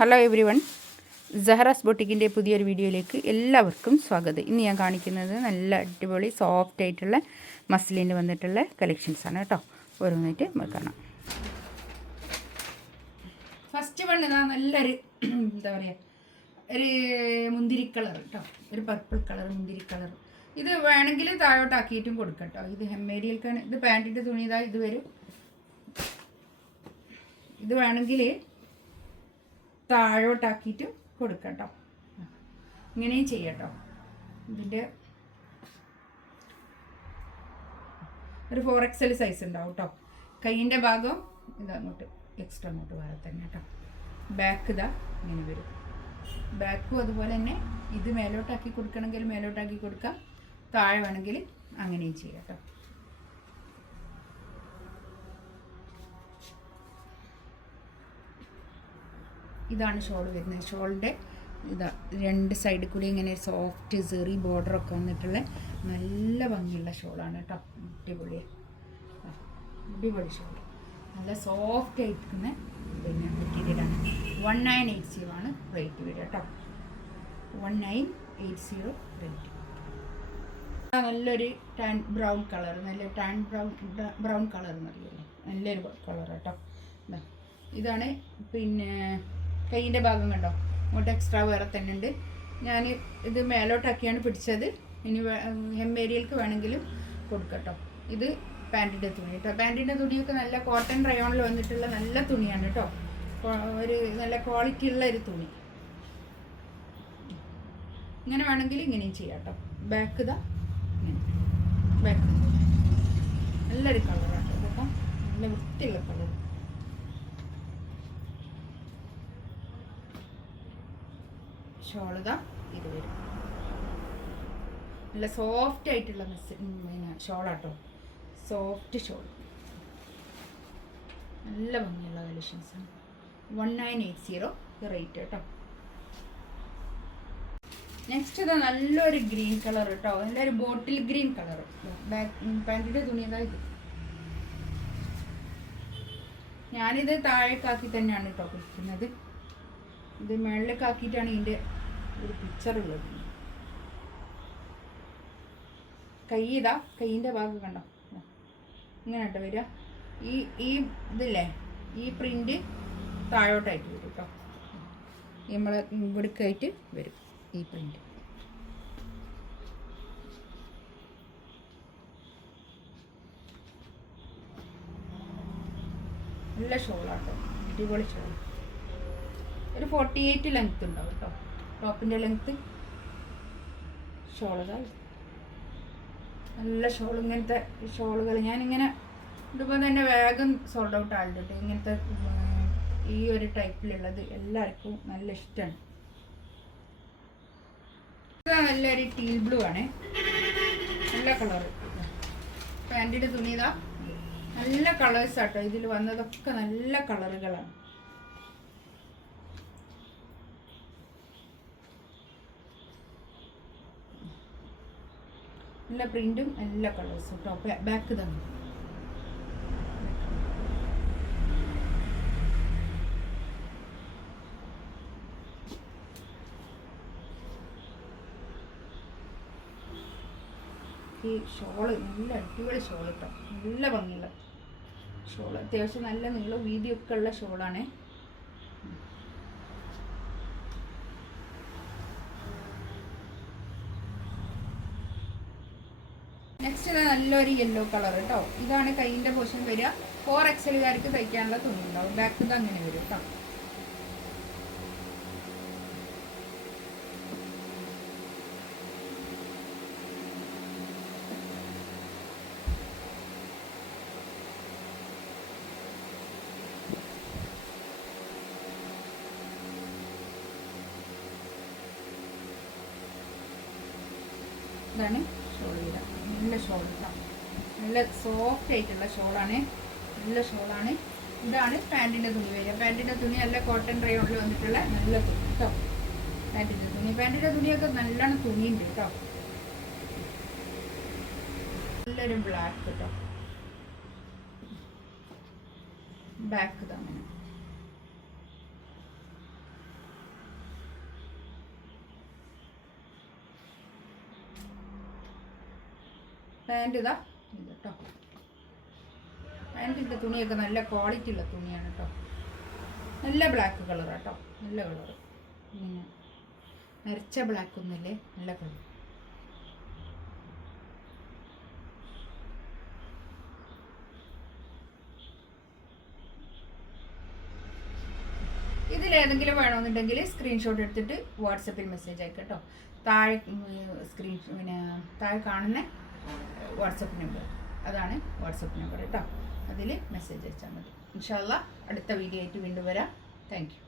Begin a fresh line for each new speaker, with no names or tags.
hello everyone ജഹറാസ് ബൊട്ടിക്കിൻ്റെ പുതിയൊരു വീഡിയോയിലേക്ക് എല്ലാവർക്കും സ്വാഗതം ഇന്ന് ഞാൻ കാണിക്കുന്നത് നല്ല അടിപൊളി സോഫ്റ്റ് ആയിട്ടുള്ള മസിലിൻ്റെ വന്നിട്ടുള്ള കളക്ഷൻസ് ആണ് കേട്ടോ ഓരോന്നിട്ട് നമ്മൾ കാണാം ഫസ്റ്റ് വൺ ഇതാ നല്ലൊരു എന്താ പറയുക ഒരു മുന്തിരി കളർ കേട്ടോ ഒരു പർപ്പിൾ കളർ മുന്തിരി കളർ ഇത് വേണമെങ്കിൽ താഴോട്ടാക്കിയിട്ടും കൊടുക്കാം കേട്ടോ ഇത് ഹെമ്മേരിയൽക്കാണ് ഇത് പാൻറ്റിൻ്റെ തുണി ഇതാ ഇത് വരും ഇത് വേണമെങ്കിൽ താഴോട്ടാക്കിയിട്ട് കൊടുക്കട്ടോ ഇങ്ങനെയും ചെയ്യട്ടോ ഇതിൻ്റെ ഒരു ഫോർ എക്സൽ സൈസ് ഉണ്ടാവും കേട്ടോ കൈയിൻ്റെ ഭാഗം ഇതങ്ങോട്ട് എക്സ്ട്രാ അങ്ങോട്ട് വേറെ തന്നെ കേട്ടോ ബാക്ക് ഇതാ ഇങ്ങനെ വരും ബാക്കും അതുപോലെ തന്നെ ഇത് മേലോട്ടാക്കി കൊടുക്കണമെങ്കിൽ മേലോട്ടാക്കി കൊടുക്കാം താഴെ വേണമെങ്കിൽ അങ്ങനെയും ചെയ്യാം കേട്ടോ ഇതാണ് ഷോൾ വരുന്നത് ഷോളിൻ്റെ ഇതാ രണ്ട് സൈഡിൽ കൂടി ഇങ്ങനെ സോഫ്റ്റ് സെറി ബോർഡറൊക്കെ വന്നിട്ടുള്ള നല്ല ഭംഗിയുള്ള ഷോളാണ് കേട്ടോ അടിപൊളി അടിപൊളി ഷോൾ നല്ല സോഫ്റ്റ് ആയിരിക്കുന്ന പിന്നെ മെറ്റീരിയലാണ് വൺ നയൻ എയ്റ്റ് സീറോ ആണ് റേറ്റ് വരിക കേട്ടോ one nine eight zero rate നല്ലൊരു ടാൻ ബ്രൗൺ കളർ നല്ല ടാൻ ബ്രൗൺ ബ്രൗൺ കളർ എന്നറിയില്ലേ നല്ലൊരു കളർ കേട്ടോ ഇതാണ് പിന്നെ കൈയിൻ്റെ ഭാഗം കണ്ടോ ഇങ്ങോട്ട് എക്സ്ട്രാ വേറെ തന്നെ ഉണ്ട് ഞാൻ ഇത് മേലോട്ടാക്കിയാണ് പിടിച്ചത് ഇനി ഹെമ്മേരിയൽക്ക് വേണമെങ്കിലും കൊടുക്കട്ടോ ഇത് പാൻറ്റിൻ്റെ തുണി കേട്ടോ പാൻറ്റിൻ്റെ തുണിയൊക്കെ നല്ല കോട്ടൺ റയോണിൽ വന്നിട്ടുള്ള നല്ല തുണിയാണ് കേട്ടോ ഒരു നല്ല ക്വാളിറ്റി ഉള്ള ഒരു തുണി ഇങ്ങനെ വേണമെങ്കിൽ ഇങ്ങനെയും ചെയ്യാം കേട്ടോ ബാക്ക് ഇതാ ബാക്ക് നല്ലൊരു കളറാണ് കേട്ടോ നല്ല വൃത്തിയുള്ള കളർ ചോളുക ഇത് വരും നല്ല സോഫ്റ്റ് ആയിട്ടുള്ള മെസ് പിന്നെ ഷോളാട്ടോ സോഫ്റ്റ് ഷോൾ നല്ല ഭംഗിയുള്ള കളക്ഷൻസാണ് one nine eight zero rate കേട്ടോ നെക്സ്റ്റ് ഇത് നല്ലൊരു ഗ്രീൻ കളർ കേട്ടോ എൻ്റെ ഒരു ബോട്ടിൽ ഗ്രീൻ കളർ ബാക്ക് പാൻറ്റിൻ്റെ തുണിയതാ ഇത് ഞാനിത് താഴേക്കാക്കി തന്നെയാണ് കേട്ടോ കുളിക്കുന്നത് ഇത് മേളിലേക്കാക്കിയിട്ടാണ് ഇതിൻ്റെ ഒരു പിക്ചർ ഉള്ളത് ഇതാ കൈയിൻ്റെ ഭാഗം കണ്ടോ ഇങ്ങനെ കേട്ടോ വരിക ഈ ഈ ഇതില്ലേ ഈ പ്രിൻ്റ് താഴോട്ടായിട്ട് വരും കേട്ടോ നമ്മൾ ഇവിടേക്കായിട്ട് വരും ഈ പ്രിൻ്റ് നല്ല ഷോളാട്ടോ അടിപൊളി ഷോൾ ഒരു ഫോർട്ടി എയ്റ്റ് ലെങ്ത് ഉണ്ടാവും കേട്ടോ ടോപ്പിൻ്റെ ലെങ്ത്ത് ഷോളുകൾ നല്ല ഷോൾ ഇങ്ങനത്തെ ഷോളുകൾ ഞാനിങ്ങനെ ഇതുപോലെ തന്നെ വേഗം സോൾഡ് ഔട്ട് ആയിട്ടുണ്ട് ഇങ്ങനത്തെ ഈ ഒരു ടൈപ്പിലുള്ളത് എല്ലാവർക്കും നല്ല ഇഷ്ടമാണ് നല്ലൊരു ടീൽ ബ്ലൂ ആണ് നല്ല കളറ് പാൻറ്റിൻ്റെ തുണിതാ നല്ല കളേഴ്സ് ആട്ടോ ഇതിൽ വന്നതൊക്കെ നല്ല കളറുകളാണ് എല്ലാ പ്രിന്റും എല്ലാ കളേഴ്സും കേട്ടോ ബാക്ക് തന്നെ ഈ ഷോള് നല്ല അടിപൊളി ഷോൾ കേട്ടോ നല്ല ഭംഗിയുള്ള ഷോള് അത്യാവശ്യം നല്ല നീളം വീതിയൊക്കെ ഉള്ള ഷോളാണേ കുറച്ച് നല്ലൊരു യെല്ലോ കളർ കേട്ടോ ഇതാണ് കൈയിൻ്റെ പോഷൻ വരിക ഫോർ എക്സലുകാർക്ക് തയ്ക്കാനുള്ള തുണി ഉണ്ടാവും ബാക്ക് ഇത് അങ്ങനെ വരും കേട്ടോ ഇതാണ് ഷോൾ വീടാം നല്ല ഷോൾ കേട്ടോ നല്ല സോഫ്റ്റ് ആയിട്ടുള്ള ഷോളാണ് നല്ല ഷോളാണ് ഇതാണ് പാൻറ്റിൻ്റെ തുണി വരിക പാൻറ്റിൻ്റെ തുണി നല്ല കോട്ടൺ ഉള്ളിൽ വന്നിട്ടുള്ള നല്ല തുണി കേട്ടോ പാൻറ്റിൻ്റെ തുണി പാൻറ്റിൻ്റെ തുണിയൊക്കെ നല്ലോണം തുണിയുണ്ട് കേട്ടോ നല്ലൊരു ബ്ലാക്ക് കേട്ടോ ബാക്ക് തന്നെ പാൻറ് ഇതാ കേട്ടോ പാൻറ്റിൻ്റെ തുണിയൊക്കെ നല്ല ക്വാളിറ്റി ഉള്ള തുണിയാണ് കേട്ടോ നല്ല ബ്ലാക്ക് കളർ കേട്ടോ നല്ല കളർ പിന്നെ നരച്ച ബ്ലാക്ക് ഒന്നുമില്ലേ നല്ല കളർ ഇതിലേതെങ്കിലും വേണമെന്നുണ്ടെങ്കിൽ സ്ക്രീൻഷോട്ട് എടുത്തിട്ട് വാട്സപ്പിൽ മെസ്സേജ് അയക്കട്ടോ താഴെ സ്ക്രീൻ പിന്നെ താഴെ കാണുന്ന വാട്സപ്പ് നമ്പർ അതാണ് വാട്സപ്പ് നമ്പർ കേട്ടോ അതിൽ മെസ്സേജ് അയച്ചാൽ മതി ഇൻഷാല്ല അടുത്ത വീഡിയോ ആയിട്ട് വീണ്ടും വരാം താങ്ക് യു